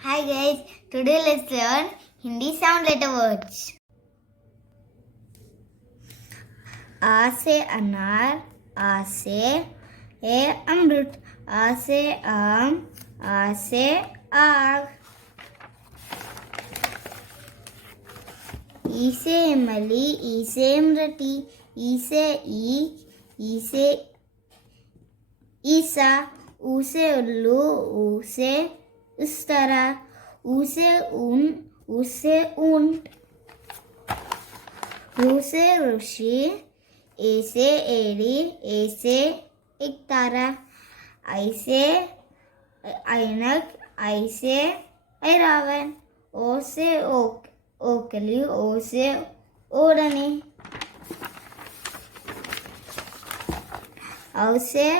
Hi guys, today let's learn Hindi sound letter words. A से अनार, आ से अमृत, आ से आम, आ से आग, ई से इमली, ई से इमरती, ई से ईख, ई से ईसा, ऊ से उल्लू, ऊ से उस्तरा, ऊ से ऊन, ऊ से ऊंट, ऊ से ऋषि, ए से एड़ी, ए से एक तारा, आई से ऐनक, आई से ऐरावण, ओ से ओकली, ओ से ओढ़नी, औ से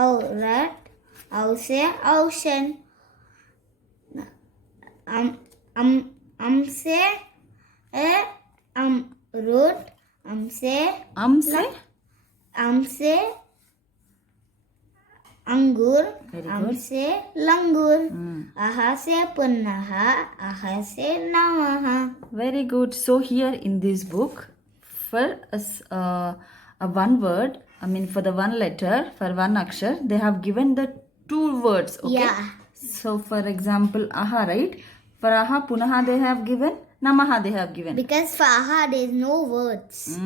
औरत, औ से औशन, अम से अमरूद, अम से अंगूर, अम से लंगूर, आहा से पुनः, आहा से नमः. Very good. So here in this book, for a one word, for the one letter, for one akshar, they have given the two words. Okay. Yeah. So for example, aha, right? For aha, punaha they have given, namaha they have given. Because for aha there is no words.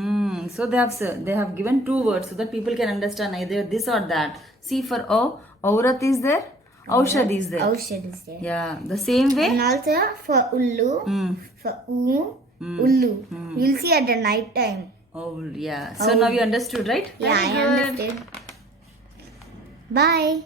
So they have given two words so that people can understand either this or that. See, for o, aurat is there, aushad is there. Aushad is there. Yeah, the same way. And also for ullu, for ullu. You'll see at the night time. Oh yeah. So now you understood, right? Yeah, Very I good. understood. Bye.